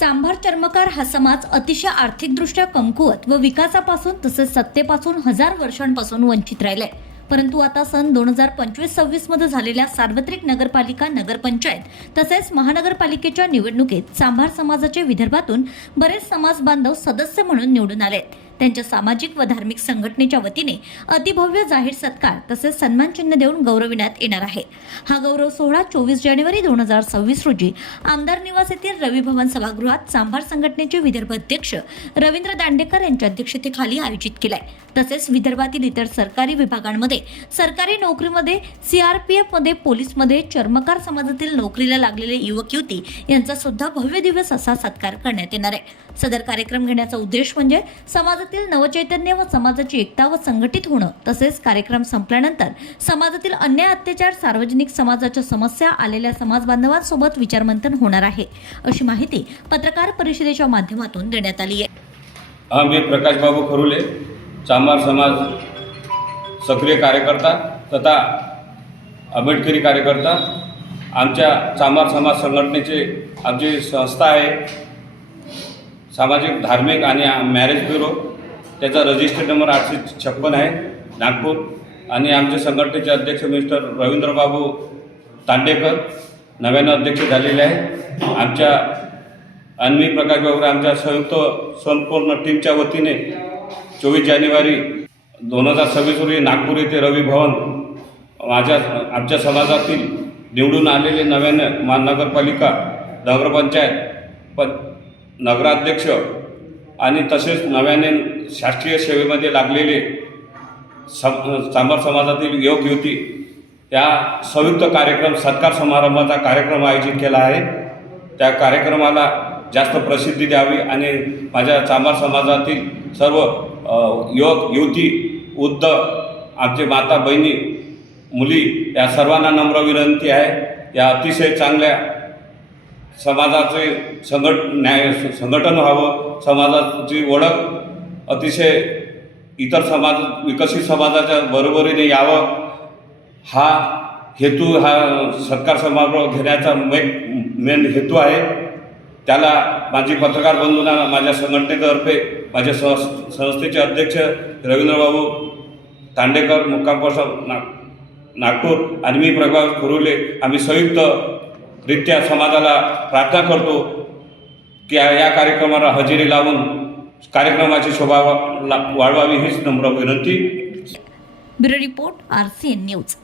चांभार चर्मकार हा समाज अतिशय आर्थिकदृष्ट्या कमकुवत व विकासापासून तसेच सत्तेपासून हजार वर्षांपासून वंचित राहिलाय। परंतु आता सन 2025-26 मध्ये झालेल्या सार्वत्रिक नगरपालिका, नगरपंचायत तसेच महानगरपालिकेच्या निवडणुकीत चांभार समाजाचे विदर्भातून बरेच समाज बांधव सदस्य म्हणून निवडून आले। त्यांच्या सामाजिक व धार्मिक संघटनेच्या वतीने अतिभव्य जाहीर सत्कार तसेच सन्मान चिन्ह देऊन गौरविण्यात येणार आहे। हा गौरव सोहळा 24 जानेवारी 2026 रोजी आमदार निवास येथील रवी भवन सभागृहात चांभार संघटनेचे विदर्भ अध्यक्ष रवींद्र दांडेकर यांच्या अध्यक्षतेखाली आयोजित केलाय। तसेच विदर्भातील इतर सरकारी विभागांमध्ये, सरकारी नोकरीमध्ये, सीआरपीएफ मध्ये, पोलीसमध्ये चर्मकार समाजातील नोकरीला लागलेले युवक युवती यांचा सुद्धा भव्य दिवस असा सत्कार करण्यात येणार आहे। सदर कार्यक्रम घेण्याचा उद्देश म्हणजे समाजातील नवचैतन्य व समाजाची एकता व संघटित होणं, तसेच कार्यक्रम संपल्यानंतर समाजातील अन्याय, अत्याचार, सार्वजनिक समाजाच्या समस्या आलेल्या समाज बांधवांसोबत विचारमंथन होणार आहे, अशी माहिती पत्रकार परिषदेच्या माध्यमातून देण्यात आली आहे। मी प्रकाश बाबू खरुले, चांभार समाज सक्रिय कार्यकर्ता तथा आंबेडकरी कार्यकर्ता। आमच्या चांभार समाज संघटनेचे आमची संस्था आहे सामाजिक, धार्मिक आणि मॅरेज ब्युरो, त्याचा रजिस्टर नंबर 856 आहे नागपूर। आणि आमचे संघटनेचे अध्यक्ष मिस्टर रवींद्र बाबू दांडेकर नव्यानं अध्यक्ष झालेले आहे। आमच्या आणि मी प्रकाश बाबू आमच्या संयुक्त संपूर्ण टीमच्या वतीने 24 जानेवारी 2026 रोजी नागपूर येथे रवी भवन आमच्या समाजातील निवडून आलेले नव्यानं महानगरपालिका, नगरपंचायत नगराध्यक्ष आणि तसेच नव्याने शासकीय सेवेमध्ये लागलेले चांभार समाजातील युवक युवती या संयुक्त कार्यक्रम सत्कार समारंभाचा कार्यक्रम आयोजित केला आहे। त्या कार्यक्रमाला जास्त प्रसिद्धी द्यावी आणि माझ्या चांभार समाजातील सर्व युवक युवती, वृद्ध, आमचे माता बहिणी, मुली या सर्वांना नम्र विनंती आहे, या अतिशय चांगल्या समाजाचे संघटन व्हावं, समाजाची ओळख अतिशय इतर समाज, विकसित समाजाच्या बरोबरीने यावं, हा हेतू हा सत्कार समारोह घेण्याचा मेन हेतू आहे। त्याला माझी पत्रकार बंधूंना माझ्या संघटनेतर्फे माझ्या संस्थेचे अध्यक्ष रवींद्रबाबू दांडेकर, मुक्काम पोस्ट नागपूर, आणि मी प्रकाश खरुले आम्ही संयुक्तरित्या समाजाला प्रार्थना करतो की या कार्यक्रमाला हजेरी लावून कार्यक्रमाची शोभा वाढवावी हीच नम्र विनंती। Bureau report, RCN news.